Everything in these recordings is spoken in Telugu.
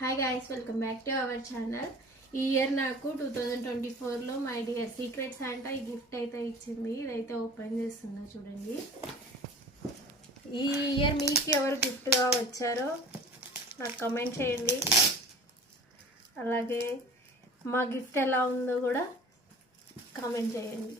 Hi guys, welcome back to our channel. ఈ ఇయర్ నాకు 2024లో మై డియర్ సీక్రెట్ శాంటా ఈ గిఫ్ట్ అయితే ఇచ్చింది. ఇదైతే ఓపెన్ చేస్తున్నా చూడండి. ఈ ఇయర్ మీకు ఎవరు గిఫ్ట్గా వచ్చారో నాకు కమెంట్ చేయండి. అలాగే మా గిఫ్ట్ ఎలా ఉందో కూడా కామెంట్ చేయండి.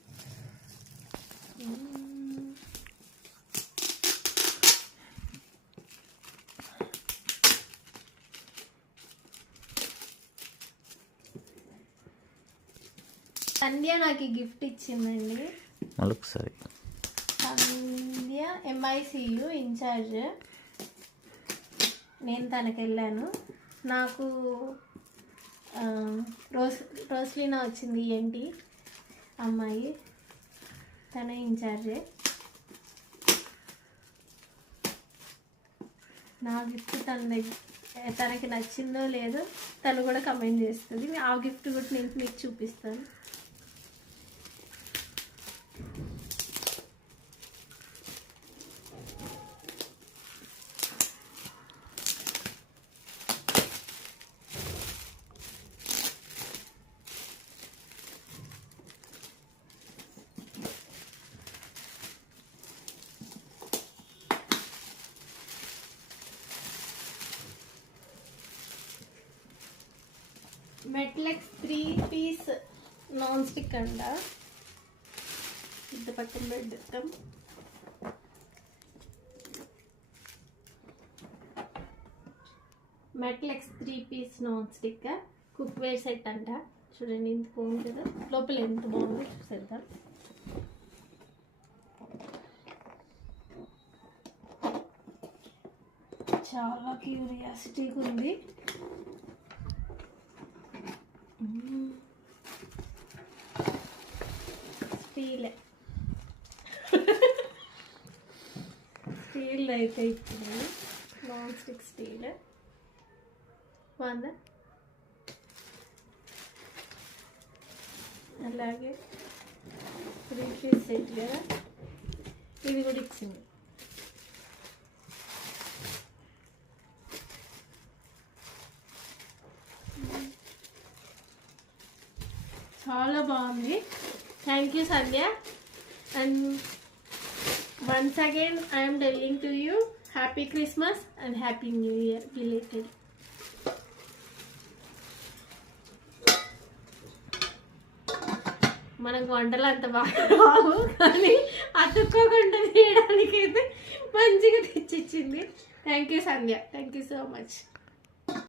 సంధ్య నాకు గిఫ్ట్ ఇచ్చిందండి. మళ్ళొకసారి సంధ్య MICU ఇన్ఛార్జ్. నేను తనకి వెళ్ళాను. నాకు రోస్లీనా వచ్చింది. ఏంటి అమ్మాయి, తన ఇన్ఛార్జే. నా గిఫ్ట్ తనకి నచ్చిందో లేదో తను కూడా కమెంట్ చేస్తుంది. ఆ గిఫ్ట్ కూడా నేను మీకు చూపిస్తాను. మెట్లెక్స్ 3 పీస్ నాన్ స్టిక్ అంట. ఇది పక్కన పెడతాం. Metlex 3 piece nonstick cookware set అంట. చూడండి ఎంత బాగుంటుందో, లోపల ఎంత బాగుందో చూసేద్దాం. చాలా క్యూరియాసిటీగా ఉంది. స్టీల్ అయితే ఇప్పుడు నాన్ స్టిక్ స్టీల్ బాగుందా. అలాగే 3 పీస్ సెట్ కదా, ఇది కూడా ఇచ్చింది. చాలా బాగుంది. Thank you Sandhya. And once again I'm telling to you happy Christmas and happy New Year belated. మనకు వంటలు అంత బాగా రావు, కానీ అతుక్కోకుండా తీయడానికైతే మంచిగా తెచ్చిచ్చింది. Thank you Sandhya, thank you so much.